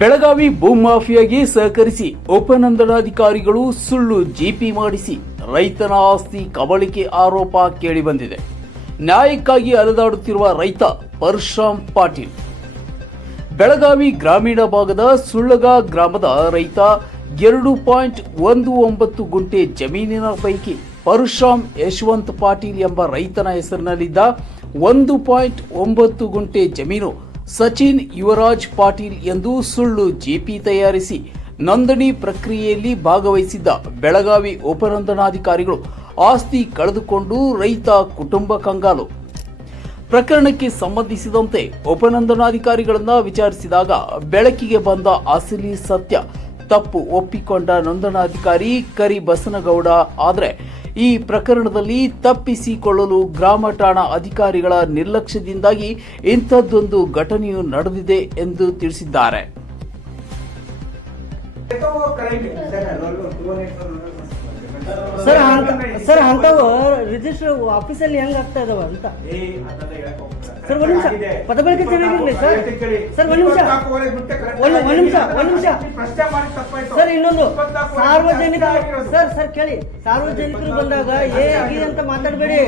ಬೆಳಗಾವಿ ಭೂಮಾಫಿಯಾಗೆ ಸಹಕರಿಸಿ ಉಪನೋಂದಣಾಧಿಕಾರಿಗಳು ಸುಳ್ಳು ಜಿಪಿ ಮಾಡಿಸಿ ರೈತನ ಆಸ್ತಿ ಕಬಳಿಕೆ ಆರೋಪ ಕೇಳಿಬಂದಿದೆ. ನ್ಯಾಯಕ್ಕಾಗಿ ಅಲೆದಾಡುತ್ತಿರುವ ರೈತ ಪರಶುರಾಮ್ ಪಾಟೀಲ್. ಬೆಳಗಾವಿ ಗ್ರಾಮೀಣ ಭಾಗದ ಸುಳ್ಳಗ ಗ್ರಾಮದ ರೈತ 2.19 ಗುಂಟೆ ಜಮೀನಿನ ಪೈಕಿ ಪರಶುರಾಮ್ ಯಶವಂತ್ ಪಾಟೀಲ್ ಎಂಬ ರೈತನ ಹೆಸರಿನಲ್ಲಿದ್ದ 1.9 ಗುಂಟೆ ಜಮೀನು ಸಚಿನ್ ಯುವರಾಜ್ ಪಾಟೀಲ್ ಎಂದು ಸುಳ್ಳು ಜಿಪಿ ತಯಾರಿಸಿ ನೋಂದಣಿ ಪ್ರಕ್ರಿಯೆಯಲ್ಲಿ ಭಾಗವಹಿಸಿದ್ದ ಬೆಳಗಾವಿ ಉಪನೋಂದಣಾಧಿಕಾರಿಗಳು ಆಸ್ತಿ ಕಳೆದುಕೊಂಡು ರೈತ ಕುಟುಂಬ ಕಂಗಾಲು. ಪ್ರಕರಣಕ್ಕೆ ಸಂಬಂಧಿಸಿದಂತೆ ಉಪನೋಂದಣಾಧಿಕಾರಿಗಳನ್ನ ವಿಚಾರಿಸಿದಾಗ ಬೆಳಕಿಗೆ ಬಂದ ಅಸಲಿ ಸತ್ಯ. ತಪ್ಪು ಒಪ್ಪಿಕೊಂಡ ನೋಂದಣಾಧಿಕಾರಿ ಕರಿ ಬಸನಗೌಡ. ಆದರೆ ಈ ಪ್ರಕರಣದಲ್ಲಿ ತಪ್ಪಿಸಿಕೊಳ್ಳಲು ಗ್ರಾಮ ಠಾಣಾ ಅಧಿಕಾರಿಗಳ ನಿರ್ಲಕ್ಷ್ಯದಿಂದಾಗಿ ಇಂಥದ್ದೊಂದು ಘಟನೆಯು ನಡೆದಿದೆ ಎಂದು ತಿಳಿಸಿದ್ದಾರೆ. ಸರ್ ಅಂತವು ರಿಜಿಸ್ಟರ್ ಆಫೀಸಲ್ಲಿ ಹೆಂಗ್ ಆಗ್ತಾ ಇದಾವ ಅಂತ ಸರ್ ಒಂದ್ ನಿಮಿಷ ಪದ ಬಳಕೆ ಚೆನ್ನಾಗಿರ್ಲಿ ಸರ್ ಒಂದ್ ನಿಮಿಷ ಸರ್ ಇನ್ನೊಂದು ಸಾರ್ವಜನಿಕರು ಸರ್ ಕೇಳಿ ಸಾರ್ವಜನಿಕರು ಬಂದಾಗ ಏ ಅಂತ ಮಾತಾಡಬೇಡಿ.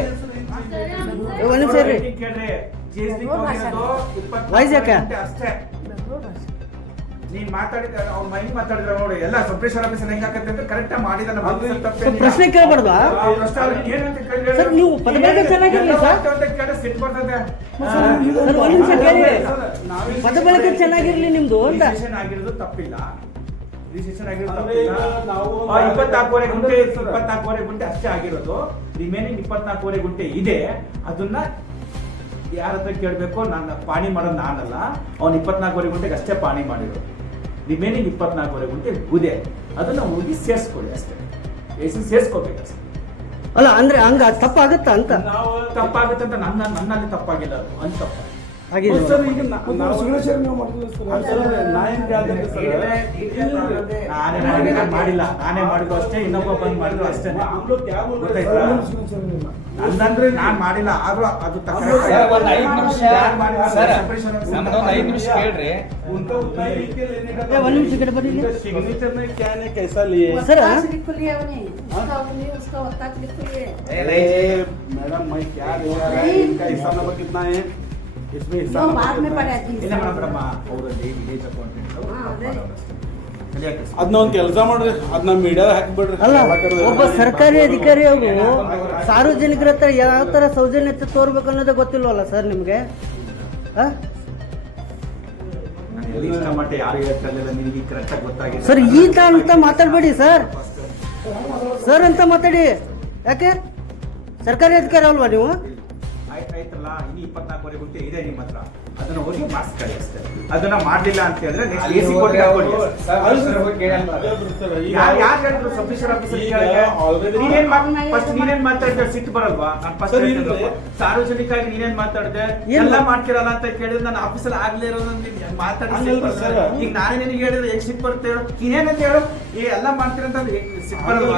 ಒಂದ್ ನಿಮಿಷ ಇರ್ರಿ ವಾಯ್ಸ್ ಯಾಕೆ ನೀನ್ ಮಾತಾಡಿದ್ರೆ ಅವ್ರ ಮೈಂಡ್ ಮಾತಾಡಿದ್ರೆ ನೋಡಿ ಎಲ್ಲ ಸಬ್ರೇಷನ್ ಆಫೀಸರ್ ಹೆಂಗಾಕತ್ತೆ ಅಂತ ಕರೆಕ್ಟ್ ಮಾಡಿದಾನೆ. ಪ್ರಶ್ನೆ ಕೇಳಬಾರ್ದಾ ಸರ್? ನೀವು ಪದ ಬಳಕೆ ಚೆನ್ನಾಗಿರ್ಲಿ ಸರ್. ಸಿಟ್ಟು ಬರ್ತದೆ. ಒಂದ್ ನಿಮಿಷ ಕೇಳಿ ಪದ ಬಳಕೆ ಚೆನ್ನಾಗಿರ್ಲಿ ನಿಮ್ದು ಅಂತ. ಆಗಿರೋದು ತಪ್ಪಿಲ್ಲ. ರಿಜಿಸ್ಟ್ರೇಷನ್ ಆಗಿರೋದು ತಪ್ಪಿಲ್ಲ. 24.5 ಗುಂಟೆ ಅಷ್ಟೇ ಆಗಿರೋದು. ರಿಮೈನಿಂಗ್ 24 ಗುಂಟೆ ಇದೆ. ಅದನ್ನ ಯಾರ ಹತ್ರ ಕೇಳಬೇಕು? ನಾನು ಪಾಣಿ ಮಾಡೋದು ನಾನಲ್ಲ. ಅವ್ನು 24 ಗುಂಟೆಗೆ ಅಷ್ಟೇ ಪಾಣಿ ಮಾಡಿರೋದು. ರಿಮೈನಿಂಗ್ 24 ಗುಂಟೆ ಗುದೆ. ಅದನ್ನ ಹೋಗಿ ಸೇರಿಸ್ಕೊಳ್ಳಿ ಅಷ್ಟೇ. ಸೇರಿಸ್ಕೋಬೇಕು ಅಷ್ಟೇ. ಅಲ್ಲ ಅಂದ್ರೆ ಹಂಗ ತಪ್ಪಾಗತ್ತಾ ಅಂತ? ತಪ್ಪಾಗುತ್ತೆ ಅಂತ ನನ್ನಲ್ಲಿ ತಪ್ಪಾಗಿಲ್ಲ. ಅದು ಅಂತ ತಪ್ಪ ಮಾಡಿಲ್ಲ. ನಾನೇ ಮಾಡಿದ್ರು ಅಷ್ಟೇ. ಇನ್ನೊಬ್ಬ ಬಂದ್ ಮಾಡಿದ್ರು ಅಷ್ಟೇ. ನಂದಂದ್ರೆ ನಾನ್ ಮಾಡಿಲ್ಲ. ಆದ್ರೂ ಅದು मैडम मैं क्या इनका हिसाब नंबर कितना है? इसमें हिसाब ಅದನ್ನ ಒಂದು ಕೆಲಸ ಮಾಡ್ರಿ, ಅದನ್ನ ಮೀಡಿಯಾ ಹಾಕಿಬಿಡ್ರಿ. ಅಲ್ಲ ಒಬ್ಬ ಸರ್ಕಾರಿ ಅಧಿಕಾರಿ ಅವರು ಸಾರ್ವಜನಿಕರ ಹತ್ರ ಯಾವ ತರ ಸೌಜನ್ಯತೆ ತೋರ್ಬೇಕು ಅನ್ನೋದೇ ಗೊತ್ತಿಲ್ವಲ್ಲ ಸರ್ ನಿಮ್ಗೆ? ಸರ್ ಈ ಅಂತ ಮಾತಾಡ್ಬೇಡಿ ಸರ್. ಸರ್ ಅಂತ ಮಾತಾಡಿ. ಯಾಕೆ ಸರ್ಕಾರಿ ಅಧಿಕಾರಿ ಅಲ್ವಾ ನೀವು? ಆಯ್ತಲ್ಲ, ಇನ್ನು 24 ಗುಂಟೆ ಇದೆ ನಿಮ್ಮ ಹತ್ರ. ಅದನ್ನ ಹೋಗಿ ಮಾಡಿಸ್ಕೊಳ್ಳಿ ಅಷ್ಟೇ. ಅದನ್ನ ಮಾಡ್ಲಿಲ್ಲ ಅಂತ ಹೇಳಿದ್ರೆ ನೆಕ್ಸ್ಟ್ ಎಸಿ ಕೋರ್ಟ್ ಹಾಕೊಳ್ಳಿ. ಯಾರು ಹೇಳಿದ್ರು ಸಬ್ಮಿಷನ್ ಆಫೀಸರ್ ಫಸ್ಟ್ ನೀನೇನ್ ಮಾತಾಡಿದ್ರೆ ಸಿಟ್ಟು ಬರಲ್ವಾ? ನಾನು ಫಸ್ಟ್ ಸಾರ್ವಜನಿಕ ಆಗಿ ನೀನೇನ್ ಮಾತಾಡಿದೆ ಎಲ್ಲ ಮಾಡ್ತಿರಲ್ಲ ಅಂತ ಕೇಳಿದ್ರೆ ನಾನು ಆಫೀಸಲ್ಲಿ ಆಗ್ಲೇ ಇರೋದು ಮಾತಾಡಿ. ಈಗ ನಾನೇ ನಿನಗೆ ಹೇಳಿದ್ರೆ ಹೆಂಗ್ ಸಿಟ್ಟು ಬರುತ್ತೆ ಹೇಳು? ನೀನೇನಂತ ಹೇಳು? ಈ ಎಲ್ಲ ಮಾಡ್ತೀರಂತ ಸಿಟ್ಟು ಬರಲ್ವಾ?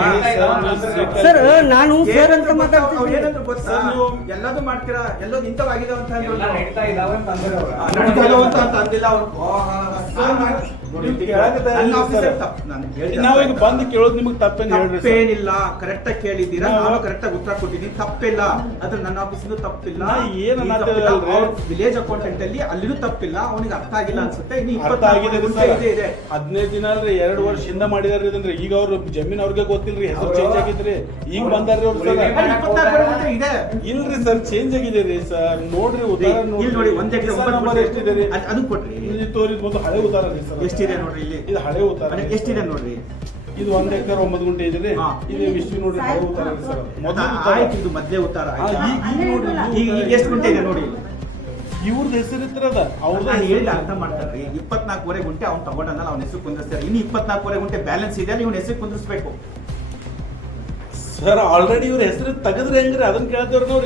ಸರ್ ನಾನು ಸರ್ ಅಂತ ಮಾತಾಡ್ತೀನಿ. ಏನಂತ ಗೊತ್ತಾ? ಎಲ್ಲದೂ ಮಾಡ್ತೀರಾ, ಎಲ್ಲೋ ಇಂಥವಾಗಿದಾವ ಅಂತ ನಾವೀಗ ಬಂದು ಕೇಳೋದು ನಿಮ್ಗೆ ತಪ್ಪೇನು ಹೇಳ್ರಿ? ತಪ್ಪೇನಿಲ್ಲ. ಕರೆಕ್ಟ್ ಆಗಿ ಕೇಳಿದ್ದೀರಾ, ನಾನು ಕರೆಕ್ಟ್ ಆಗಿ ಉತ್ತರ ಕೊಟ್ಟಿದ್ದೀನಿ. ತಪ್ಪಿಲ್ಲ. ಅದು ನನ್ನ ಆಫೀಸಿಂದ ತಪ್ಪಿಲ್ಲ. ವಿಲೇಜ್ ಅಕೌಂಟೆಂಟ್ ಅಲ್ಲಿ ಅಲ್ಲಿನೂ ತಪ್ಪಿಲ್ಲ. ಅವನಿಗೆ ಅರ್ಥ ಆಗಿಲ್ಲ ಅನ್ಸುತ್ತೆ. ಇನ್ನು 25 ಗುಂಟೆ ಇದೆ. 15 ದಿನ ಅಲ್ರಿ, 2 ವರ್ಷದಿಂದ ಮಾಡಿದಾರೆ. ಈಗ ಅವ್ರು ಜಮೀನ್ ಅವ್ರಿಗೆ ಗೊತ್ತಿಲ್ರಿ, ಹೆಸರು ಚೇಂಜ್ ಆಗಿದ್ರಿ. ಈಗ ಬಂದಾರ್ರಿ ಅವ್ರು. ಇದೆ ಇಲ್ರಿ ಸರ್, ಚೇಂಜ್ ಆಗಿದೆ ರೀ ಸರ್. ನೋಡ್ರಿ ಉದಾಹರಣೆ ನೋಡಿ. 1 ಎಕರೆ ಎಷ್ಟಿದೆ ಅದು ಕೊಟ್ರಿ. ತೋರಿದ್ ಒಂದು ಹಳೆ ಉದಾಹರಣೆ ರೀ ಸರ್. ಎಷ್ಟಿದೆ ನೋಡ್ರಿ ಇಲ್ಲಿ. ಇದು ಹಳೆ ಉದಾಹರಣೆ. ಎಷ್ಟಿದೆ ನೋಡ್ರಿ. ಇದು 1 ಎಕರೆ 9 ಗುಂಟೆ ಇದೆ. ಇದು ವಿಶ್ವ ನೋಡ್ರಿ ಹಳೆ ಉದಾಹರಣೆ ಸರ್. ಆಯ್ತು, ಇದು ಮೊದಲೇ ಉತ್ತಾರ. ಈಗ ಎಷ್ಟು ಗುಂಟೆ ಇದೆ ನೋಡಿ. ಇವ್ರದ್ದು ಹೆಸರು ಇರ್ತದ ಅವ್ರದ್ದು ಹೇಳಿ ಅರ್ಥ ಮಾಡ್ತಾರ್ರಿ. 24 ಗುಂಟೆ ಅವ್ನು ತಗೊಂಡಲ್ಲ, ಅವ್ನ ಹೆಸರು ಕುಂದಿರ್ತಾರೆ. ಇನ್ನು 24 ಗುಂಟೆ ಬ್ಯಾಲೆನ್ಸ್ ಇದೆ, ನೀವು ಹೆಸರು ಕುಂದಿರ್ಸ್ಬೇಕು ಸರ್. ಆಲ್ರೆಡಿ ಇವ್ರ ಹೆಸರು ತೆಗೆದ್ರೆ ಹೆಂಗ್ರಿ? ಅದನ್ನ ಕೇಳ್ತವ್ರ ನಾವು.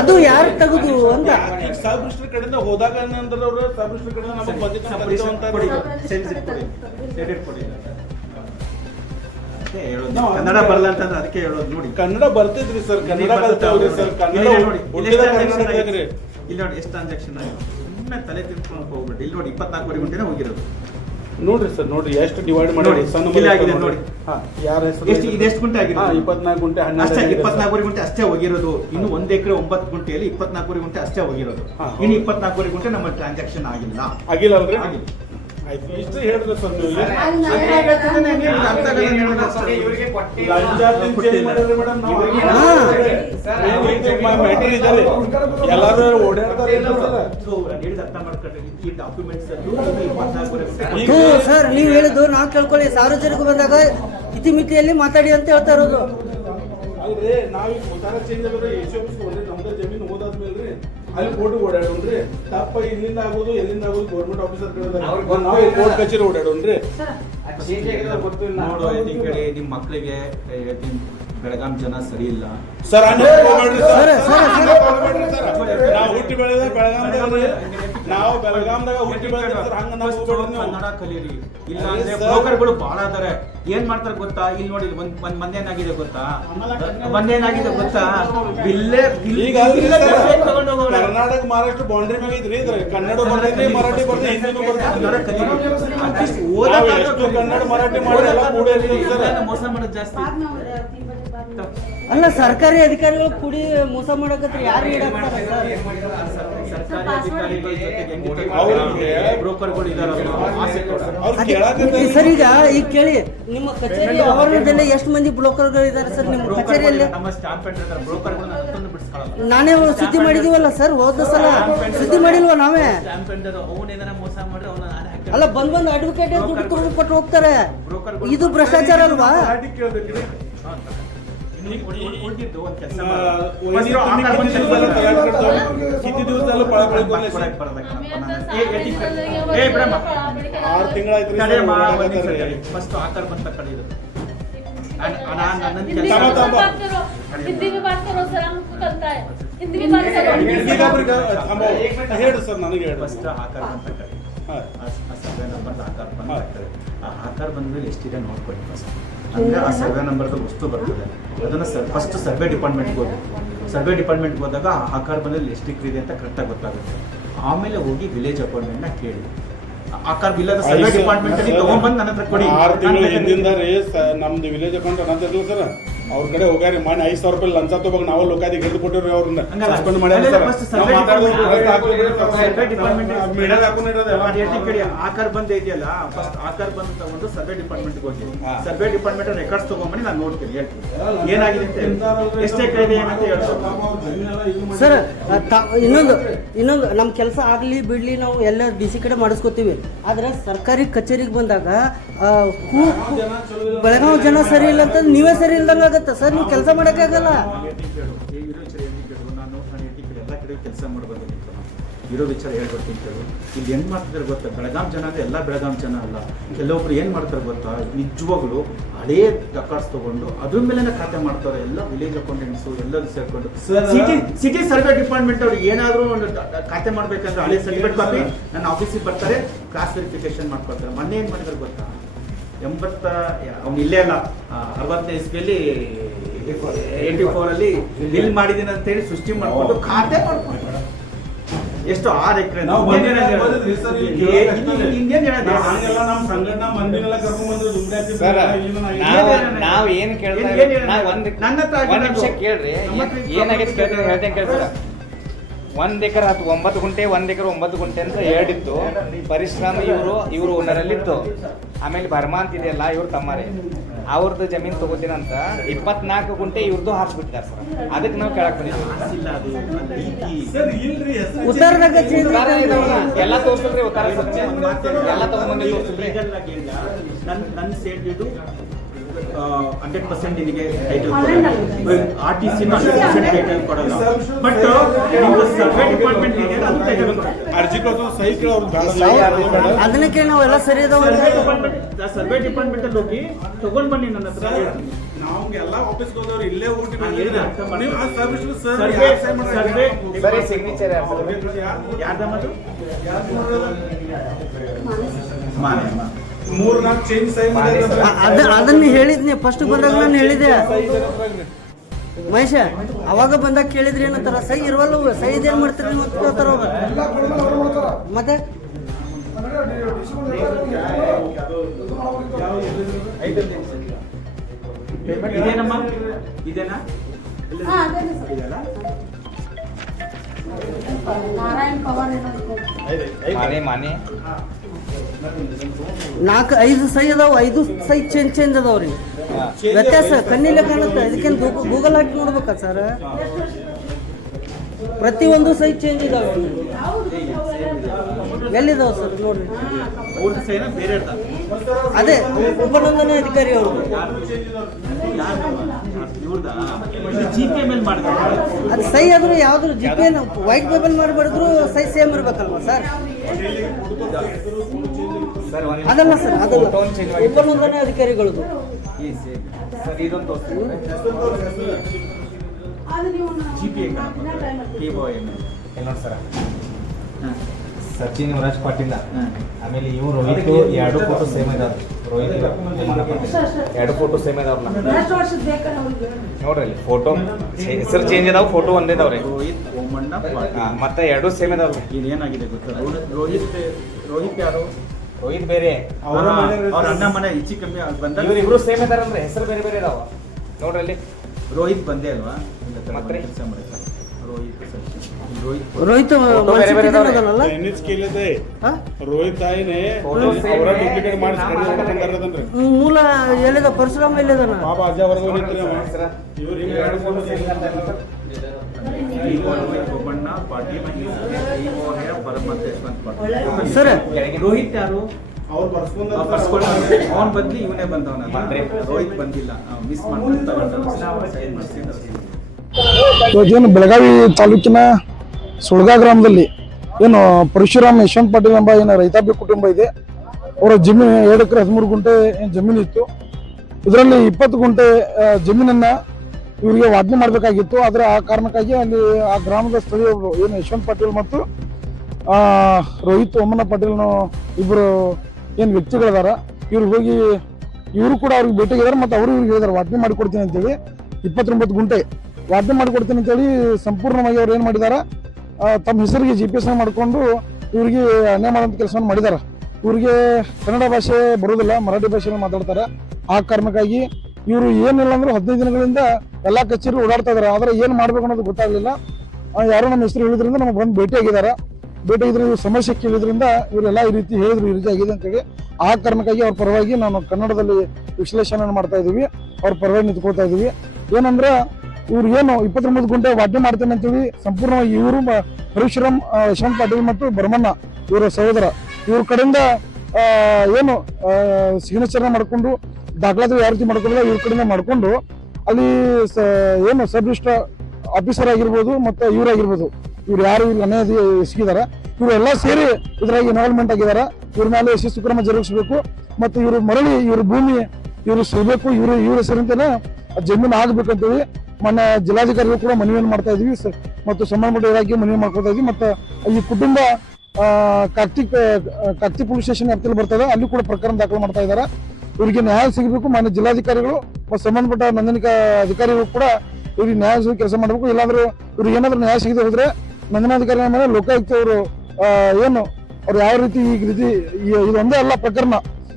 ಅದು ಯಾರು ತೆಗೆದು ಅಂತ ಸಬ್ ರಿಜಿಸ್ಟರ್ ಕಡೆಯಿಂದ ಹೋದಾಗ ಏನಂದ್ರೆ ಅವ್ರು ಸಬ್ ರಿಜಿಸ್ಟರ್ ಕಡೆಯಿಂದ ನಮಗೆ ಬಂದಿತ್ತು. ಕನ್ನಡ ಬರಲ್ಲ ಅಂತಂದ್ರೆ ಅದಕ್ಕೆ ಹೇಳೋದು ನೋಡಿ. ಕನ್ನಡ ಬರ್ತಿದ್ರಿ ಸರ್, ಕನ್ನಡ ಕಲ್ತವ್ರಿ ಸರ್. ಕನ್ನಡ ನೋಡಿ ಇಲ್ಲಿ ನೋಡಿ ಎಷ್ಟು ಟ್ರಾನ್ಸಾಕ್ಷನ್ ಆಗಿದೆ. ಸುಮ್ಮನೆ ತಲೆ ತಿನ್ಕೊಂಡು ಹೋಗ್ಬಿಟ್ಟು ಇಲ್ಲಿ ನೋಡಿ 24 ಗಂಟೆನೇ ಹೋಗಿರೋದು. ನೋಡ್ರಿ ಸರ್, ನೋಡ್ರಿ ಎಷ್ಟು ಡಿವೈಡ್ ಮಾಡಿ ನೋಡಿ, ಸಣ್ಣ ಇಲ್ಲಿ ಆಗಿದೆ ನೋಡಿ. ಯಾರ ಎಷ್ಟು ಇದೆಷ್ಟು ಗುಂಟೆ ಆಗಿದೆ? 24 ಗುಂಟೆ, ಅಷ್ಟೇ 24 ಗುಂಟೆ ಅಷ್ಟೇ ಹೋಗಿರೋದು. ಇನ್ನು 1 ಎಕರೆ 9 ಗುಂಟೆಯಲ್ಲಿ 24 ಗುಂಟೆ ಅಷ್ಟೇ ಹೋಗಿರೋದು. ಇನ್ನು 24 ಗುಂಟೆ ನಮ್ಮ ಟ್ರಾನ್ಸಾಕ್ಷನ್ ಆಗಿಲ್ಲ. ಆಗಿಲ್ಲ ಅಲ್ರಿ? ಆಗಿಲ್ಲ. ಆಯ್ತು, ಇಷ್ಟು ಹೇಳಿದ್ರೆ ಸರ್ ನೀವು ಅರ್ಥ ಆಗಲ್ಲ ನಿಮ್ಗೆ ಅಷ್ಟೇ. ಲಂಚ ಚೇಂಜ್ ಮಾಡಿದ್ರಿ ಮೇಡಮ್ ನಾವು. ಮ್ಯಾಟರ್ ಇದ್ದಾರೆ, ಎಲ್ಲರೂ ಓಡಾಡ್ತಾರೆ ಹೇಳಿದ ಅರ್ಥ ಮಾಡ್ಕೊಂಡ್ರೆ ಈ ಡಾಕ್ಯುಮೆಂಟ್ಸ್ ಅಲ್ಲೂ 24 ಹ್ಞೂ ಸರ್, ನೀವು ಹೇಳಿದ್ದು ನಾವು ಕೇಳ್ಕೊಳ್ಳಿ. ಸಾರ್ವಜನಿಕ ಬಂದಾಗ ಇತಿಮಿತಿಯಲ್ಲಿ ಮಾತಾಡಿ ಅಂತ ಹೇಳ್ತಾ ಇರೋದು. ಅಲ್ರಿ, ನಾವೀಗ ಉತ್ತಾರ ಚೇಂಜ್ ಆದ್ರೆ ಎಸ್ ಆಫೀಸ್ ಹೋದ್ರಿ, ನಮ್ದು ಜಮೀನು ಹೋದಾದ್ಮೇಲೆ ಅಲ್ಲಿ ಕೋರ್ಟ್ ಓಡಾಡೋಣ್ರಿ. ತಪ್ಪ ಇಲ್ಲಿಂದ ಆಗೋದು ಎಲ್ಲಿಂದ ಆಗೋದು ಗೌರ್ಮೆಂಟ್ ಆಫೀಸರ್ ನಾವು ಕೋರ್ಟ್ ಕಚೇರಿ ಓಡಾಡೋಣ್ರಿ. ನೋಡು, ಈ ಕಡೆ ನಿಮ್ಮ ಮಕ್ಕಳಿಗೆ ಬೆಳಗಾಂ ಜನ ಸರಿ ಇಲ್ಲ ಸರ್. ನಾವು ಹುಟ್ಟಿ ಬೆಳೆದ ಬೆಳಗಾಂದಾಗ, ನಾವು ಬೆಳಗಾಂದಾಗ ಹುಟ್ಟಿ ಬೆಳೆದ ಸರ್. ಹಂಗ ನಾವು ಕನ್ನಡ ಕಲೀರಿ. ಇಲ್ಲ ಅಂದ್ರೆ ಬ್ರೋಕರ್ಗಳು ಬಹಳ ಅದಾರೆ. ಏನ್ ಮಾಡ್ತಾರೆ ಗೊತ್ತಾ? ಇಲ್ಲಿ ನೋಡಿ, ಒಂದ್ ಮೊನ್ನೆ ಏನಾಗಿದೆ ಗೊತ್ತಾ? ಬಿಲ್ಲೇ ಈಗ ಕರ್ನಾಟಕ ಮಹಾರಾಷ್ಟ್ರ ಬೌಂಡ್ರಿ ಮ್ಯಾಗ ಐತ್ರಿ. ಕನ್ನಡ ಬರ್ತೈತ್ರಿ, ಮರಾಠಿ ಬರ್ತೈತಿ, ಹಿಂದಿನೂ ಬರ್ತೈತಿ. ಕನ್ನಡ ಮರಾಠಿ ಮಾಡಿ ಎಲ್ಲ ಕೂಡಿ ಮೋಸ ಮಾಡೋದು ಜಾಸ್ತಿ. ಅಲ್ಲ, ಸರ್ಕಾರಿ ಅಧಿಕಾರಿಗಳು ಕೂಡಿ ಮೋಸ ಮಾಡಕತ್ರಿ. ಯಾರು ಸರ್ಕಾರಿ ಅಧಿಕಾರಿಗಳ ಜೊತೆಗೆ ಬ್ರೋಕರ್ಗಳು ಇದಾರಲ್ಲ, ಸರ್ ಈಗ ಕೇಳಿ, ನಿಮ್ಮ ಕಚೇರಿ ಆವರಣದಲ್ಲಿ ಎಷ್ಟು ಮಂದಿ ಬ್ರೋಕರ್ಗಳು ಇದ್ದಾರೆ ಸರ್ ನಿಮ್ಮ ಕಚೇರಿಯಲ್ಲಿ? ನಮ್ಮ ಸ್ಟಾಂಪ್ ಪೇಪರ್ ಬ್ರೋಕರ್ಗಳನ್ನ ಬಿಡಿಸ್ಕೊಳ್ಳಲ್ಲ. ನಾನೇ ಸುದ್ದಿ ಮಾಡಿದೀವಲ್ಲ ಸರ್, ಹೋದ ಸಲ ಸುದ್ದಿ ಮಾಡಿಲ್ವ ನಾವೇ? ಸ್ಟಾಂಪ್ ಪೇಪರ್ ಅವನೇನ ಮೋಸ ಮಾಡ್ರೆ ಅವನ ಅಲ್ಲ, ಬಂದ್ ಅಡ್ವೊಕೇಟ್ ದುಡ್ಡು ಕೊಟ್ಟು ಹೋಗ್ತಾರೆ. ಇದು ಭ್ರಷ್ಟಾಚಾರ ಅಲ್ವಾ? ಉಳಿದಿದ್ದು ಒಂದ್ ಕೆಲಸ ಕಿತ್ತಿ ದಿವಸದಲ್ಲೂ ಪಳಪಳಿ 6 ತಿಂಗಳಾಯ್ತು. ಫಸ್ಟ್ ಆಕಾರ ಬಂತ ಕಡೆಯಿದ್ರು. हिंदी में बात करो सर, हमको करता है हिंदी में बात करो. ಹೇಳಿ ಸರ್, ನನಗೆ ಹೇಳಿ. ಫಸ್ಟ್ ಆಕಾರ ಬಂತ ಕಡೆ, ಸರ್ವೆ ನಂಬರ್ ಆಕಾರ ಬಂತ ಕಡೆ. ಆ ಆಕಾರ ಬಂದ್ಮೇಲೆ ಎಷ್ಟಿದೆ ನೋಡ್ಕೊಳ್ಳಿ ಫಸ್ಟ್. ಅಂದ್ರೆ ಆ ಸರ್ವೆ ನಂಬರ್ದು ವಸ್ತು ಬರ್ತದೆ, ಅದನ್ನ ಫಸ್ಟ್ ಸರ್ವೆ ಡಿಪಾರ್ಟ್ಮೆಂಟ್ಗೆ ಹೋಗಿ, ಸರ್ವೆ ಡಿಪಾರ್ಟ್ಮೆಂಟ್ಗೆ ಹೋದಾಗ ಆ ಆಕಾರ ಬಂದಲ್ಲಿ ಎಷ್ಟು ಇದೆ ಅಂತ ಕರೆಕ್ಟಾಗಿ ಗೊತ್ತಾಗುತ್ತೆ. ಆಮೇಲೆ ಹೋಗಿ ವಿಲೇಜ್ ಅಪಾಯಿಂಟ್ಮೆಂಟ್ನ ಕೇಳಿ. ಆಕಾರ ಬಿಲ್ಲದ ಸರ್ವೆ ಡಿಪಾರ್ಟ್ಮೆಂಟ್ ಅಲ್ಲಿ ತಗೊಂಡ್ಬಂದು ನನ್ನ ಹತ್ರ ಕೊಡಿ. 6 ತಿಂಗಳ ಹಿಂದಿಂದ ರೀ ನಮ್ದು ವಿಲೇಜ್ ಅಕೌಂಟ್ ಅನ್ನತ್ತಿರ್ಲಿಲ್ಲ ಸರ್. ಅವ್ರ ಕಡೆ ಹೋಗ್ಯಾರಿ, ಮಾಡಿ 5,000 ರೂಪಾಯಿ ಲಂಚ ತಗೋಬೇಕು. ನಾವು ಲೋಕಾದಿಗೆ ಹಿಡಿದು ಕೊಟ್ಟಿವ್ರಿ. ಅವ್ರನ್ನ ಸಸ್ಪೆಂಡ್ ಮಾಡ್ಯಾರ ಸರ್. ಆಕಾರ ಬಂದ ಇದೆಯಲ್ಲ, ಫಸ್ಟ್ ಆಕಾರ ಬಂದು ತಗೊಂಡು ಸರ್ವೆ ಡಿಪಾರ್ಟ್ಮೆಂಟ್ಗೆ ಹೋಗಿ, ಸರ್ವೆ ಡಿಪಾರ್ಟ್ಮೆಂಟ್ ರೆಕಾರ್ಡ್ಸ್ ತಗೊಂಡ್ಬಂದು ನಾನು ನೋಡ್ತೀನಿ, ಹೇಳ್ತೀನಿ ಏನಾಗಿದೆ ಅಂತ, ಎಷ್ಟೇ ಇದೆ ಅಂತ ಹೇಳ್ತೀನಿ ಸರ್. ಇನ್ನೊಂದು ನಮ್ಮ ಕೆಲಸ ಆಗಲಿ ಬಿಡಲಿ, ನಾವು ಎಲ್ಲ ಡಿ ಸಿ ಕಡೆ ಮಾಡಿಸ್ಕೋತೀವಿ. ಆದರೆ ಸರ್ಕಾರಿ ಕಚೇರಿಗೆ ಬಂದಾಗ ಬೆಳಗಾವಿ ಜನ ಸರಿ ಇಲ್ಲ ಅಂತ ನೀವೇ ಸರಿ ಇಲ್ದಂಗೆ ಆಗುತ್ತೆ ಸರ್. ನೀವು ಕೆಲಸ ಮಾಡೋಕ್ಕಾಗಲ್ಲ. ನಾನು ಎಲ್ಲ ಕಡೆ ಕೆಲಸ ಮಾಡ್ಬೋದು, ಇರೋ ವಿಚಾರ ಹೇಳ್ಕೊಡ್ತೀನಿ ಕೇಳು. ಇಲ್ಲಿ ಹೆಂಗ್ ಮಾಡ್ತಿದ್ದಾರೆ ಗೊತ್ತಾ? ಬೆಳಗಾಂ ಜನ ಅಂದ್ರೆ ಎಲ್ಲ ಬೆಳಗಾಂ ಜನ ಅಲ್ಲ. ಕೆಲವೊಬ್ರು ಏನ್ ಮಾಡ್ತಾರೆ ಗೊತ್ತಾ? ನಿಜವಾಗ್ಲು ಹಳೇ ರೆಕಾರ್ಡ್ಸ್ ತಗೊಂಡು ಅದ್ರ ಮೇಲೆ ಖಾತೆ ಮಾಡ್ತಾರೆ. ಎಲ್ಲ ವಿಲೇಜ್ ಅಕೌಂಟೆಂಟ್ಸ್ ಎಲ್ಲರೂ ಸೇರ್ಕೊಂಡು ಸಿಟಿ ಸರ್ವೆ ಡಿಪಾರ್ಟ್ಮೆಂಟ್ ಅವ್ರು ಏನಾದ್ರು ಒಂದು ಖಾತೆ ಮಾಡ್ಬೇಕಂದ್ರೆ ಹಳೆ ಸರ್ಟಿಫಿಕೇಟ್ ಕಾಪಿ ನನ್ನ ಆಫೀಸಿಗೆ ಬರ್ತಾರೆ, ಕ್ರಾಸ್ ವೆರಿಫಿಕೇಶನ್ ಮಾಡ್ಕೊಳ್ತಾರೆ. ಮೊನ್ನೆ ಏನ್ ಮಾಡಿದ್ರೆ ಗೊತ್ತಾ? ಅವ್ನು ಇಲ್ಲೇ ಅಲ್ಲ, 60ನೇ ಇಸ್ವಿಯಲ್ಲಿ 84 ಅಲ್ಲಿ ಬಿಲ್ ಮಾಡಿದೀನಿ ಅಂತ ಹೇಳಿ ಸೃಷ್ಟಿ ಮಾಡ್ಕೊಂಡು ಖಾತೆ ಮಾಡ್ಕೊಂಡು ಎಷ್ಟು 6 ಎಕರೆ ನಾವ್ ಏನ್ ಕೇಳ್ತಾ ನಿಮಿಷ ಕೇಳ್ರಿ. ಏನಾಗೈತೆ ಕೇಳ್ತಾರೆ, ಹೇಳ್ತೇನೆ ಕೇಳ್ತಾರ. 1 ಎಕರೆ 9 ಗುಂಟೆ 1 ಎಕರೆ 9 ಗುಂಟೆ ಅಂತ ಹೇಳಿತ್ತು. ಪರಿಶ್ರಮ ಇವರು ಓನರಲ್ಲಿತ್ತು. ಆಮೇಲೆ ಬರ್ಮಾ ಅಂತ ಇದೆಯಲ್ಲ, ಇವ್ರು ತಮ್ಮರೇ, ಅವ್ರದ್ದು ಜಮೀನು ತಗೋತೀನಂತ 24 ಗುಂಟೆ ಇವ್ರದ್ದು ಹಾರಿಸ್ಬಿಟ್ಟಿದ್ದಾರೆ ಸರ್. ಅದಕ್ಕೆ ನಾವು ಕೇಳಕ್ ಬಂದಿದ್ದೀವಿ. ಎಲ್ಲ ತೋರಿಸ್ರಿ, ಉತ್ತರ ಎಲ್ಲ ತಗೊಂಡ್ಬಂದು ತೋರಿಸ್ರಿ. ನನ್ನ ಸೇಡ್ ಇದು 100% ನಿನಗೆ ಟೈಟಲ್ RTC ಟೈಟಲ್ ಕೊಡಲ್ಲ. ಬಟ್ ಸರ್ವೆ ಡಿಪಾರ್ಟ್ಮೆಂಟ್ ಅರ್ಜಿ ಕೊಟ್ಟು ಸಹಿ ಅದಕ್ಕೆ ನಾವೆಲ್ಲ ಸರಿ ಸರ್ವೆ ಡಿಪಾರ್ಟ್ಮೆಂಟ್ ಅಲ್ಲಿ ಹೋಗಿ ತಗೊಂಡ್ ಬನ್ನಿ ನನ್ನ ಹತ್ರ. ನಾವೆಲ್ಲ ಆಫೀಸ್ಗೆ ಹೋದವ್ರು ಇಲ್ಲೇ ಸರ್ವೆ ಸಿಗ್ನೇಚರ್ ಯಾರ್ದಮ್ಮದು? 3-4 ಚೇಂಜ್ ಸಹಿ ಅದನ್ನ ಹೇಳಿದ್ನಿ ಫಸ್ಟ್ ಬಂದಾಗ. ನಾನು ಹೇಳಿದೆ ಮಹೇಶ, ಅವಾಗ ಬಂದಾಗ ಕೇಳಿದ್ರಿ ಏನಂತಾರ, ಸಹಿ ಇರುವಲ್ಲ, ಸಹಿ ಇದೇನ್ ಮಾಡ್ತೀರಿ ಅಂತ ಕೇಳ್ತಾರ ಅವ್ರು. ಮತ್ತೆ ಇದೇನಮ್ಮ ಇದೇನಾ ಹಾ, ಅದೇನೆ ಸರ್. ಇದೆಯಲ್ಲ ನಾರಾಯಣ್ ಪವಾರ್ ಏನೋ ಮಾನೆ 4-5 ಸೈ ಅದಾವ, 5 ಸೈ ಚೇಂಜ್ ಅದಾವ್ರಿ. ವ್ಯತ್ಯಾಸ ಕಣ್ಣಿಲೆ ಕಾಣುತ್ತೆ. ಅದಕ್ಕೇನು ಗೂಗಲ್ ಹಾಕಿ ನೋಡ್ಬೇಕಾ ಸರ್? ಪ್ರತಿಯೊಂದು ಸೈ ಚೇಂಜ್ ಇದಾವೆ. ಎಲ್ಲಿದಾವ ಸರ್ ನೋಡ್ರಿ. ಅವ್ರದ್ದು ಸೈನ ಬೇರೆ ಇರ್ತಾವ. ಅದೇ ಉಪನೋಂದಣಿ ಅಧಿಕಾರಿ ಅವರು. ಇವ್ರದಾ GPA ಮೇಲೆ ಮಾಡ್ತಾರೆ. ಅದು ಸೈ ಆದ್ರೂ ಯಾವ್ದು GPA ವೈಟ್ ಪೇಪರ್ ಮಾಡಿಬಿಡಿದ್ರು ಸೈ ಸೇಮ್ ಇರ್ಬೇಕಲ್ವಾ ಸರ್? ಅದಲ್ಲ ಸರ್, ಅದಲ್ಲ ಉಪನೋಂದಣಿ ಅಧಿಕಾರಿಗಳದು. ಸರ್ ಇದೊಂದು ತೋರಿಸ್ತೀನಿ GPA ನೋಡಿ ಸರ್. ಸಚಿನ್ ಯುವರಾಜ್ ಪಾಟೀಲ್ ಆಮೇಲೆ ಇವ್ರು ರೋಹಿತ್ 2 ಫೋಟೋ ಸೇಮ್ ಇದಾವೆ. ರೋಹಿತ್ ಎರಡು ಫೋಟೋ ಸೇಮ್ ಇದಾವ್ರಲ್ಲ ಎಷ್ಟು ವರ್ಷದ ಬೇಕಾ ಅವ್ರಿಗೆ? ನೋಡ್ರಿ ಇಲ್ಲಿ ಫೋಟೋ ಹೆಸರು ಚೇಂಜ್ ಇದಾವೆ, ಫೋಟೋ ಒಂದೇ ಇದಾವ್ರಿ. ರೋಹಿತ್ ಓಮಣ್ಣ ಮತ್ತೆ 2 ಸೇಮ್ ಇದಾವ್ರಿ. ಇದೇನಾಗಿದೆ ಗೊತ್ತಾ? ರೋಹಿತ್ ಯಾರು? ರೋಹಿತ್ ಬೇರೆ, ಅವ್ರ ಅಣ್ಣ ಮನೆ ಹೆಚ್ಚು ಕಮ್ಮಿ ಬಂದ. ಇವ್ರು ಸೇಮ್ ಇದಾರಲ್ರಿ, ಹೆಸರು ಬೇರೆ ಬೇರೆ ಇದಾವ ನೋಡ್ರಿ ಅಲ್ಲಿ. ರೋಹಿತ್ ಬಂದೇ ಅಲ್ವಾ? ಮತ್ತೆ ಕೆಲಸ ಮಾಡಿರ್ತಾರೆ ರೋಹಿತ್ ಅದನ್ನಲ್ಲ ರೋಹಿತ್ ಆಯ್ನೆ ಅವರ ಡುಪ್ಲಿಕೇಟ್ ಮಾಡಿಸಿ ಕಡಿಮೆ ಮೂಲ ಎಲ್ಲಿದ ಪರಶುರಾಮ ಎಲ್ಲಿದಾನ? ಬಾಬಾ ಅಜ್ಜವರೆಗೂ ಓಮಣ್ಣ ಪಾಟೀಲ್ ಪರಮಂತ ಯಶವಂತ್ ಪಾಟೀಲ್. ಸರ್ ರೋಹಿತ್ ಯಾರು? ಅವ್ರು ಬರ್ಸ್ಕೊಂಡು ಅವನ್ ಬದ್ಲಿ ಇವನೇ ಬಂದವನ. ರೋಹಿತ್ ಬಂದಿಲ್ಲ, ಮಿಸ್ ಮಾಡ್ಕೊಂಡು ಇವತ್ತೇನು ಬೆಳಗಾವಿ ತಾಲೂಕಿನ ಸುಳ್ಗಾ ಗ್ರಾಮದಲ್ಲಿ ಏನು ಪರಶುರಾಮ್ ಯಶವಂತ್ ಪಾಟೀಲ್ ಎಂಬ ಏನು ರೈತಾಪಿ ಕುಟುಂಬ ಇದೆ. ಅವರ ಜಮೀನು 2 ಎಕರೆ 13 ಗುಂಟೆ ಜಮೀನು ಇತ್ತು. ಇದರಲ್ಲಿ 20 ಗುಂಟೆ ಜಮೀನನ್ನ ಇವರಿಗೆ ವಾದನೆ ಮಾಡಬೇಕಾಗಿತ್ತು. ಆದರೆ ಆ ಕಾರಣಕ್ಕಾಗಿ ಅಲ್ಲಿ ಆ ಗ್ರಾಮದ ಸ್ಥಳೀಯರು ಏನು ಯಶವಂತ್ ಪಾಟೀಲ್ ಮತ್ತು ರೋಹಿತ್ ಓಮಣ್ಣ ಪಾಟೀಲ್ನ ಇಬ್ಬರು ಏನು ವ್ಯಕ್ತಿಗಳಿದಾರ, ಇವ್ರು ಹೋಗಿ ಇವರು ಕೂಡ ಅವ್ರಿಗೆ ಭೇಟಿಗಿದ್ದಾರೆ ಮತ್ತು ಅವರು ಇವ್ರಿಗೆ ಹೇಳಿದಾರೆ ವಾದನೆ ಮಾಡಿಕೊಡ್ತೀನಿ ಅಂತೇಳಿ. 29 ಗುಂಟೆ ವಾದನೆ ಮಾಡಿಕೊಡ್ತೀನಿ ಅಂತೇಳಿ ಸಂಪೂರ್ಣವಾಗಿ ಅವ್ರು ಏನು ಮಾಡಿದಾರ, ತಮ್ಮ ಹೆಸರಿಗೆ GPS ಮಾಡಿಕೊಂಡು ಇವರಿಗೆ ಅನ್ಯಾಯ ಮಾಡೋಂಥ ಕೆಲಸವನ್ನು ಮಾಡಿದ್ದಾರೆ. ಇವರಿಗೆ ಕನ್ನಡ ಭಾಷೆ ಬರೋದಿಲ್ಲ, ಮರಾಠಿ ಭಾಷೆಯಲ್ಲಿ ಮಾತಾಡ್ತಾರೆ. ಆ ಕಾರಣಕ್ಕಾಗಿ ಇವರು ಏನಿಲ್ಲ ಅಂದ್ರೆ 15 ದಿನಗಳಿಂದ ಎಲ್ಲ ಕಚೇರಿ ಓಡಾಡ್ತಾ ಇದಾರೆ. ಆದರೆ ಏನು ಮಾಡ್ಬೇಕು ಅನ್ನೋದು ಗೊತ್ತಾಗಲಿಲ್ಲ. ಯಾರೋ ನಮ್ಮ ಹೆಸರು ಹೇಳಿದ್ರಿಂದ ನಮಗೆ ಬಂದು ಭೇಟಿಯಾಗಿದ್ದಾರೆ. ಭೇಟಿಯಾಗಿದ್ರೆ ಇವ್ರು ಸಮಸ್ಯೆ ಕೇಳಿದ್ರಿಂದ ಇವರೆಲ್ಲ ಈ ರೀತಿ ಹೇಳಿದ್ರು, ಈ ರೀತಿ ಆಗಿದೆ ಅಂತೇಳಿ. ಆ ಕಾರಣಕ್ಕಾಗಿ ಅವ್ರ ಪರವಾಗಿ ನಾನು ಕನ್ನಡದಲ್ಲಿ ವಿಶ್ಲೇಷಣೆ ಮಾಡ್ತಾ ಇದ್ದೀವಿ, ಅವ್ರ ಪರವಾಗಿ ನಿಂತ್ಕೊಳ್ತಾ ಇದ್ದೀವಿ. ಏನಂದ್ರೆ ಇವ್ರು ಏನು 29 ಗುಂಟೆ ವಾದ್ಯ ಮಾಡ್ತೇನೆ ಅಂತೇಳಿ ಸಂಪೂರ್ಣವಾಗಿ ಇವರು ಪರಶುರಾಮ್ ಯಶವಂತ್ ಪಾಟೀಲ್ ಮತ್ತು ಭರಮಣ್ಣ ಇವರ ಸಹೋದರ ಇವ್ರ ಕಡೆಯಿಂದ ಏನು ಸಿಗ್ನೇಚರ್ನ ಮಾಡ್ಕೊಂಡು ದಾಖಲಾತಿ ಯಾವ ರೀತಿ ಮಾಡ್ಕೊಂಡಿಲ್ಲ ಇವ್ರ ಕಡೆಯಿಂದ ಮಾಡ್ಕೊಂಡು ಅಲ್ಲಿ ಏನು ಸಬ್ ರಿಜಿಸ್ಟ್ರಾರ್ ಆಫೀಸರ್ ಆಗಿರ್ಬೋದು ಮತ್ತು ಇವರಾಗಿರ್ಬೋದು, ಇವ್ರು ಯಾರು ಇವ್ರಿಗೆ ಅನ್ಯಾಯ ಎಸಗಿದಾರ, ಇವರೆಲ್ಲ ಸೇರಿ ಇದ್ರಾಗ ಇನ್ವಾಲ್ವ್ಮೆಂಟ್ ಆಗಿದ್ದಾರೆ. ಇವ್ರ ಮೇಲೆ ಶಿಸ್ತು ಕ್ರಮ ಜರುಗಿಸಬೇಕು ಮತ್ತು ಇವರು ಮರಳಿ ಇವ್ರ ಭೂಮಿ ಇವರು ಸಿಗಬೇಕು, ಇವ್ರ ಹೆಸರಿಂದನೇ ಜಮೀನು ಆಗ್ಬೇಕಂತೇಳಿ ಮೊನ್ನೆ ಜಿಲ್ಲಾಧಿಕಾರಿಗಳು ಕೂಡ ಮನವಿಯನ್ನು ಮಾಡ್ತಾ ಇದೀವಿ ಮತ್ತು ಸಂಬಂಧಪಟ್ಟ ಇಲಾಖೆ ಮನವಿ ಮಾಡ್ಕೊತಾ ಇದೀವಿ. ಮತ್ತು ಈ ಕುಟುಂಬ ಕಾರ್ತಿಕ್ ಪೊಲೀಸ್ ಸ್ಟೇಷನ್ ವ್ಯಾಪ್ತಿಯಲ್ಲಿ ಬರ್ತದೆ, ಅಲ್ಲಿ ಕೂಡ ಪ್ರಕರಣ ದಾಖಲು ಮಾಡ್ತಾ ಇದ್ದಾರೆ. ಇವರಿಗೆ ನ್ಯಾಯ ಸಿಗಬೇಕು. ಮಾನ್ಯ ಜಿಲ್ಲಾಧಿಕಾರಿಗಳು ಮತ್ತು ಸಂಬಂಧಪಟ್ಟ ನೋಂದಣಿಕಾ ಅಧಿಕಾರಿಗಳು ಕೂಡ ಇವ್ರಿಗೆ ನ್ಯಾಯ ಸಿಗಿ ಕೆಲಸ ಮಾಡಬೇಕು. ಇಲ್ಲಾಂದ್ರೆ ಇವ್ರಿಗೆ ಏನಾದ್ರೂ ನ್ಯಾಯ ಸಿಗದೆ ಹೋದ್ರೆ ನೋಂದಣಾಧಿಕಾರಿಗಳ ಮೇಲೆ ಲೋಕಾಯುಕ್ತ ಅವರು ಏನು ಅವ್ರು ಯಾವ ರೀತಿ ಈ ರೀತಿ ಇದೊಂದೇ ಅಲ್ಲ ಪ್ರಕರಣ,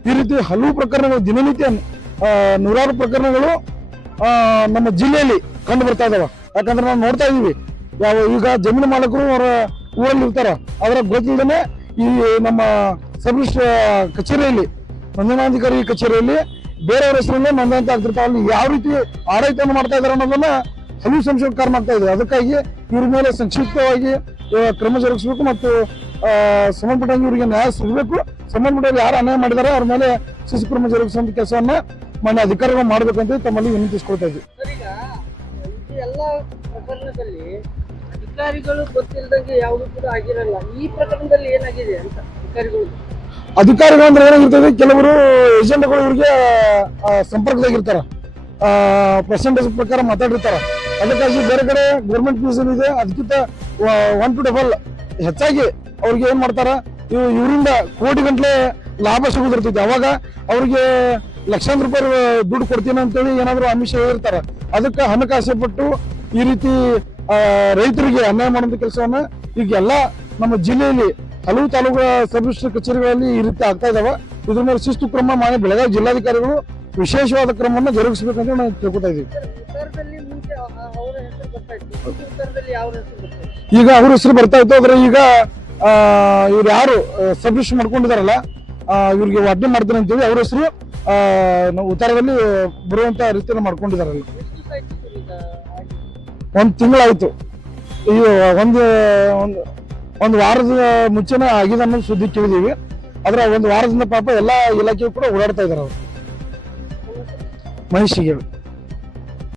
ಈ ರೀತಿ ಹಲವು ಪ್ರಕರಣಗಳು ದಿನನಿತ್ಯ 100 ಪ್ರಕರಣಗಳು ನಮ್ಮ ಜಿಲ್ಲೆಯಲ್ಲಿ ಕಂಡು ಬರ್ತಾ ಇದಾವ. ಯಾಕಂದ್ರೆ ನಾವು ನೋಡ್ತಾ ಇದೀವಿ, ಈಗ ಜಮೀನು ಮಾಲಕರು ಅವರ ಊರಲ್ಲಿ ಇರ್ತಾರ, ಅದರ ಗೊತ್ತಿಲ್ಲದೆ ಈ ನಮ್ಮ ಸಬ್ ರಿಜಿಸ್ಟ್ರಾರ್ ಕಚೇರಿಯಲ್ಲಿ ನೋಂದಣಾಧಿಕಾರಿ ಕಚೇರಿಯಲ್ಲಿ ಬೇರೆಯವರ ಹೆಸರಲ್ಲೇ ನೋಂದಣಿ ಆಗ್ತಿರ್ತಾವ. ಅಲ್ಲಿ ಯಾವ ರೀತಿ ಆಡಳಿತವನ್ನು ಮಾಡ್ತಾ ಇದಾರೆ ಅನ್ನೋದನ್ನ ಹಲವು ಸಂಶಯಕ್ಕೆ ಕಾರಣ ಆಗ್ತಾ ಇದೆ. ಅದಕ್ಕಾಗಿ ಇವ್ರ ಮೇಲೆ ಸಂಕ್ಷಿಪ್ತವಾಗಿ ಕ್ರಮ ಜರುಗಿಸಬೇಕು ಮತ್ತು ಸಂಬಂಧಪಟ್ಟಂಗೆ ಇವರಿಗೆ ನ್ಯಾಯ ಸಿಗಬೇಕು. ಸಂಬಂಧಪಟ್ಟವ್ರು ಯಾರು ಅನ್ಯಾಯ ಮಾಡಿದಾರೆ ಅವ್ರ ಮೇಲೆ ಶಿಸ್ತು ಕ್ರಮ ಜರುಗಿಸುವಂತ ಕೆಲಸವನ್ನ ಮಾನ್ಯ ಅಧಿಕಾರಿಗಳು ಮಾಡ್ಬೇಕಂತ ತಮ್ಮಲ್ಲಿ ವಿನಂತಿಸ್ಕೊಳ್ತಾ ಇದ್ವಿ. ಎಲ್ಲ ಪ್ರಕರಣದಲ್ಲಿ ಅಧಿಕಾರಿಗಳು ಗೊತ್ತಿಲ್ಲದಂಗೆ ಯಾವುದು ಕೂಡ ಆಗಿರಲ್ಲ. ಈ ಪ್ರಕರಣದಲ್ಲಿ ಏನಾಗಿದೆ ಅಂತ ಅಧಿಕಾರಿಗಳು ಅಂದ್ರೆ ಏನಾಗಿರ್ತದೆ, ಕೆಲವರು ಏಜೆಂಟ್ಗಳು ಇವ್ರಿಗೆ ಸಂಪರ್ಕದಾಗಿರ್ತಾರ, ಪರ್ಸೆಂಟೇಜ್ ಪ್ರಕಾರ ಮಾತಾಡಿರ್ತಾರ. ಅದಕ್ಕಾಗಿ ಬೇರೆ ಕಡೆ ಗೌರ್ಮೆಂಟ್ ಫೀಸ್ ಏನಿದೆ ಅದಕ್ಕಿಂತ 1 to 2 ಹೆಚ್ಚಾಗಿ ಅವ್ರಿಗೆ ಏನ್ ಮಾಡ್ತಾರ, ಇವರಿಂದ ಕೋಟಿ ಗಂಟ್ಲೆ ಲಾಭ ಸಿಗೋದಿರ್ತೈತಿ. ಅವಾಗ ಅವ್ರಿಗೆ ಲಕ್ಷಾಂತರ ರೂಪಾಯಿ ದುಡ್ಡು ಕೊಡ್ತೀನಿ ಅಂತೇಳಿ ಏನಾದ್ರು ಆಮಿಷ ಹೇಳಿರ್ತಾರ. ಅದಕ್ಕೆ ಹಣಕಾಸೆ ಪಟ್ಟು ಈ ರೀತಿ ರೈತರಿಗೆ ಅನ್ಯಾಯ ಮಾಡುವಂತ ಕೆಲಸವನ್ನ ಈಗ ಎಲ್ಲ ನಮ್ಮ ಜಿಲ್ಲೆಯಲ್ಲಿ ಹಲವು ತಾಲೂಕು ಸಬ್ ರಿಜಿಸ್ಟರ್ ಕಚೇರಿಗಳಲ್ಲಿ ಈ ರೀತಿ ಆಗ್ತಾ ಇದಾವೆ. ಇದ್ರ ಮೇಲೆ ಶಿಸ್ತು ಕ್ರಮ ಮಾಡಿ ಬೆಳಗಾವಿ ಜಿಲ್ಲಾಧಿಕಾರಿಗಳು ವಿಶೇಷವಾದ ಕ್ರಮವನ್ನು ಜರುಗಿಸಬೇಕಂತ ನಾವು ತಿಳ್ಕೊತಾ ಇದೀವಿ. ಈಗ ಅವ್ರ ಹೆಸರು ಬರ್ತಾ ಇತ್ತು, ಆದ್ರೆ ಈಗ ಇವ್ರು ಯಾರು ಸಬ್ ರಿಜಿಸ್ಟರ್ ಮಾಡ್ಕೊಂಡಿದಾರಲ್ಲ ಇವ್ರಿಗೆ ವಾರ್ನೆ ಮಾಡ್ತಾರೆ ಅಂತೇಳಿ ಅವ್ರ ಹೆಸರು ಉತ್ತರದಲ್ಲಿ ಬರುವಂತ ರೀತಿಯನ್ನು ಮಾಡ್ಕೊಂಡಿದಾರಲ್ಲ. 1 ತಿಂಗಳಾಯ್ತು. ಈ ಒಂದು ವಾರದ ಮುಂಚೆನೆ ಆಗಿದೆ ಅನ್ನೋದು ಸುದ್ದಿ ಕೇಳಿದೀವಿ. ಆದ್ರೆ 1 ವಾರದಿಂದ ಪಾಪ ಎಲ್ಲಾ ಇಲಾಖೆಯು ಕೂಡ ಓಡಾಡ್ತಾ ಇದಾರೆ. ಅವರು ಮಹೇಶ್ ಹೇಳಿ